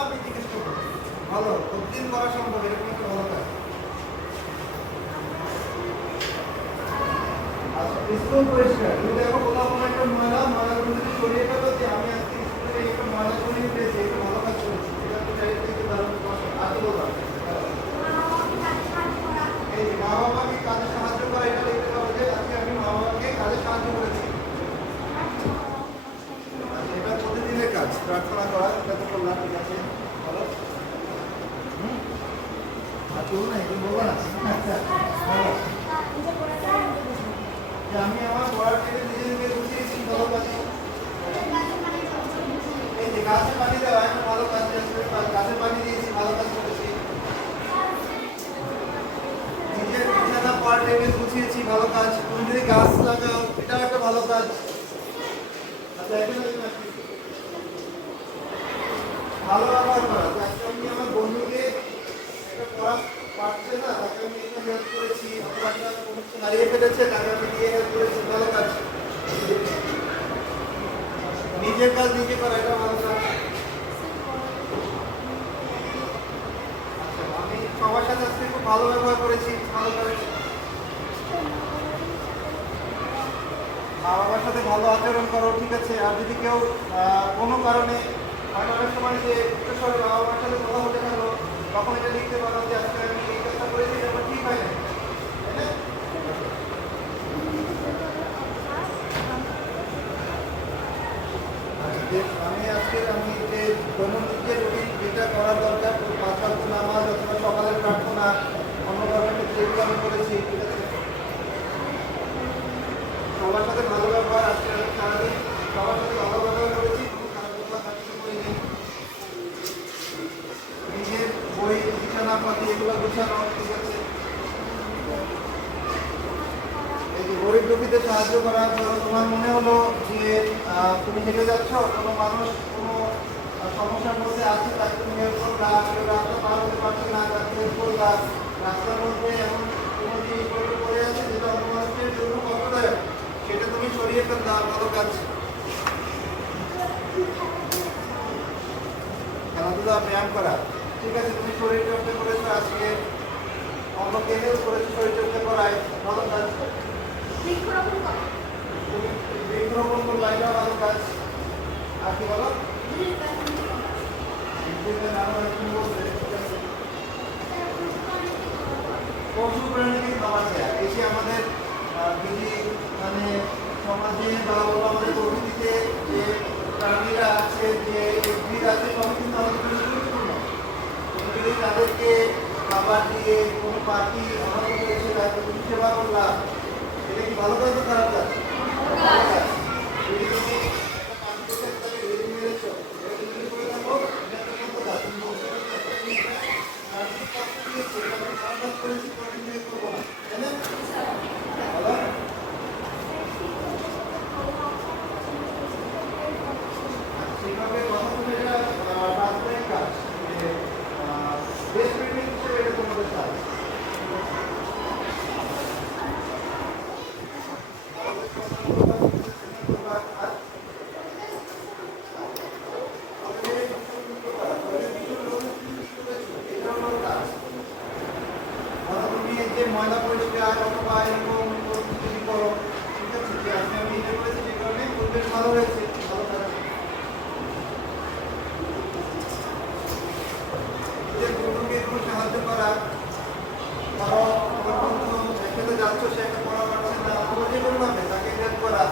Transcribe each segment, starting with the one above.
আমি জিজ্ঞেস করবো ভালো প্রতিদিন করা সম্ভব এরকম একটা ভালো কাজ। আচ্ছা স্কুল পরিষ্কার, তুমি দেখো কোথাও কোনো একটা ময়লাগুলো যদি সরিয়ে ফেলো যে আমি আজকে স্কুলে একটা ময়লা সরিয়ে ফেলেছি, একটা ভালো কাজ করেছি, এটা তো চাইলে থেকে তারা আগে বলবা এই যে মা বাবাকে কাজে সাহায্য করা, এটা লিখতে পারো যে আজকে আমি মা বাবাকে কাজে সাহায্য করেছি। আচ্ছা এটা প্রতিদিনের কাজ, প্রার্থনা করা, এটা তো করলাম, ঠিক আছে বলো। আর চলুন না এগুলো বলবো না। আমি আমার পড়ার টেবিল নিজে নিজে গুছিয়েছি, ভালো কাজ। এই যে গাছে পানি দেওয়া একটা ভালো কাজ, গাছে পানি দিয়েছি, ভালো কাজ করেছি। নিজের বিছানা পড়ার টেবিল গুছিয়েছি, ভালো কাজ। তুমি যদি গাছ লাগাও এটাও একটা ভালো কাজ। আচ্ছা ভালো ব্যবহার করা, আজকে আমি আমার বন্ধুকে একটা পড়া পারছে না, তাকে আমি একটু হেল্প করেছি, অথবা একটা কোনো কিছু হারিয়ে ফেলেছে তাকে আমি দিয়ে হেল্প করেছি, ভালো কাজ। নিজের কাজ নিজে করা, এটা ভালো কাজ। আচ্ছা আমি সবার সাথে আজকে খুব ভালো ব্যবহার করেছি, ভালো কাজ। মা বাবার সাথে ভালো আচরণ করো, ঠিক আছে। আর যদি কেউ কোনো কারণে অনেক সময় যে উচ্চস্বরে মা বাবার সাথে কথা বলতে থাকো, তখন এটা লিখতে পারো যে আজকে আমি এই কাজটা করেছি, এটা আমার ঠিক হয় না, তাই না? আমি আজকে আমি যে দৈনন্দিন যে রুটিন যেটা করার দরকার, 5 ওয়াক্ত নামাজ অথবা সকালের প্রার্থনা, অন্য ধর্মের ক্ষেত্রে এগুলো আমি করেছি, ঠিক আছে। সবার সাথে ভালো ব্যবহার, আজকে আমি সারাদিন সবার সাথে ভালো ব্যবহার করেছি, কোনো খারাপ ব্যবহার থাকতে করিনি। নিজের বই বিছানা পাতি এগুলো গোছানো, ঠিক আছে। এই যে গরিব দুঃখীদের সাহায্য করা, ধরো তোমার মনে হলো যে তুমি হেঁটে যাচ্ছ, কোনো মানুষ কোনো সমস্যার মধ্যে আছে, তাকে তুমি হেল্প করলা, কেউ রাস্তা পার হতে পারছে না, তাকে হেল্প করলা। রাস্তার মধ্যে এমন কোনো জিনিসপত্র পড়ে আছে যেটা অন্য মানুষের জন্য কষ্টদায়ক, সেটা তুমি সরিয়ে ফেললা, ভালো কাজ। খেলাধুলা ব্যায়াম করা, ঠিক আছে, তুমি শরীর চর্চা করেছো, আজকে অন্যকে হেল্প করেছো শরীর চর্চা করায়, ভালো কাজ। বৃক্ষরোপণ করলা, এটাও ভালো কাজ। আর কি বলো পশু প্রাণীকে খাবার দেয়া, এই যে আমাদের যদি মানে সমাজে বা আমাদের প্রকৃতিতে যে প্রাণীরা আছে, যে উদ্ভিদ আছে, সবই কিন্তু আমাদের জন্য গুরুত্বপূর্ণ। যদি তাদেরকে খাবার দিয়ে কোনো পাখি আহত হয়েছে তাকে তুমি সেবা করলাম, এটা কি ভালো কাজ না খারাপ কাজ? ভালো কাজ। যদি তুমি একটা পাখিকে তাকে ঘিরে মেরেছো, এটা তুমি যদি করে থাকো, এটা একটা মন্দ কাজ। তুমি বলতে পারছো শারীরিক কষ্ট দিয়েছে, এটা আমি খারাপ কাজ করেছি, কন্টিনিউ করবো না, তাই না? ভালো। সেইভাবে কথা বলে এটা রাজনৈতিক কাজ, যে দেশ প্রেমিক হিসেবে এটা তোমাদের কাজ। ময়লা পরিষ্কার অথবা এরকম যদি করো, ঠিক আছে, যে আজকে আমি এটা করেছি যে কারণে পরিবেশ ভালো হয়েছে, ভালো কাজ। বন্ধুকে একটু সাহায্য করা, ধরো তোমার বন্ধু একসাথে যাচ্ছ, সে একটা পড়া পারছে না, অথবা যে কোনো ভাবে তাকে হেল্প করা,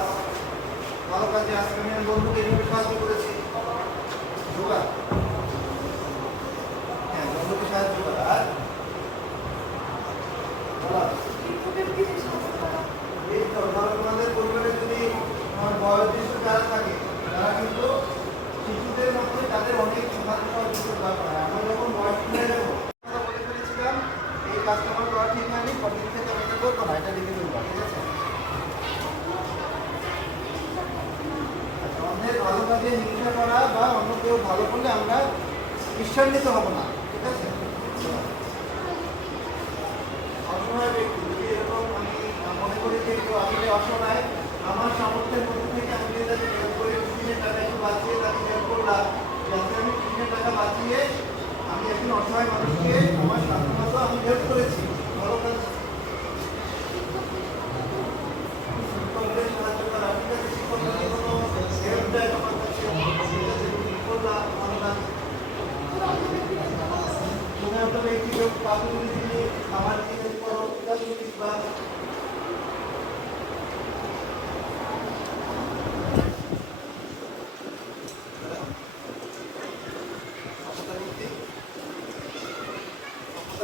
ভালো কাজে। আজকে আমি বন্ধুকে এইভাবে সাহায্য করেছি, হ্যাঁ বন্ধুকে সাহায্য করা। আর এই তো ধরো তোমাদের পরিবারে যদি আমার বয়োজ্যেষ্ঠ যারা থাকে, তারা কিন্তু শিশুদের মধ্যে তাদের অনেক সাহায্য সহযোগিতার দরকার হয়। আমরা যখন বয়স হয়ে যাবো, বলে ফেলেছিলাম এই কাজটা আমার করা ঠিক হয়নি, পরদিন থেকে আমি এটা করবো না, এটা লিখে দেবো, ঠিক আছে। অন্যের ভালো কাজে হিংসা করা বা অন্য কেউ ভালো করলে আমরা ঈর্ষান্বিত হব না, ঠিক আছে। অসহায় ব্যক্তি যদি এরকম আমি মনে করি যে কেউ আসলে অসহায়, আমার সামর্থ্যের মধ্যে থেকে আমি যদি তাকে হেল্প করে, তাকে একটু বাঁচিয়ে তাকে হেল্প করলাম, যাতে আমি টিনের টাকা বাঁচিয়ে আমি একজন অসহায় মানুষকে আমার সাধারণত আমি হেল্প করেছি। শিক্ষকদের সাহায্য করা, ঠিক আছে, শিক্ষক যদি কোনো হেল্প দেয় আমার কাছে, ঠিক আছে, করলাম ভালো কাজ। মনে হতো এই কি কাকুলি দিলে আমার কি করো কাকুলি বা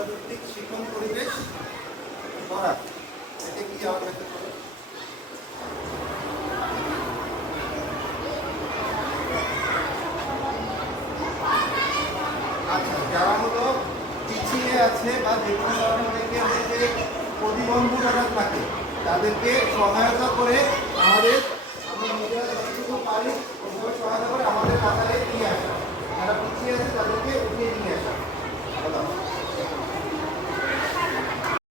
ভিত্তিক শিক্ষণ পরিবেশ করা, এটা কি আমার কাছে করে? আচ্ছা, যারা হলো পিছিয়ে আছে বা যে কোনো কারণে অনেকে যে প্রতিবন্ধ যারা থাকে তাদেরকে সহায়তা করে আমাদের আমরা নিজেরা যতটুকু পারি ওইভাবে সহায়তা করে আমাদের কাতারে নিয়ে আসা। যারা পিছিয়ে আছে তাদেরকে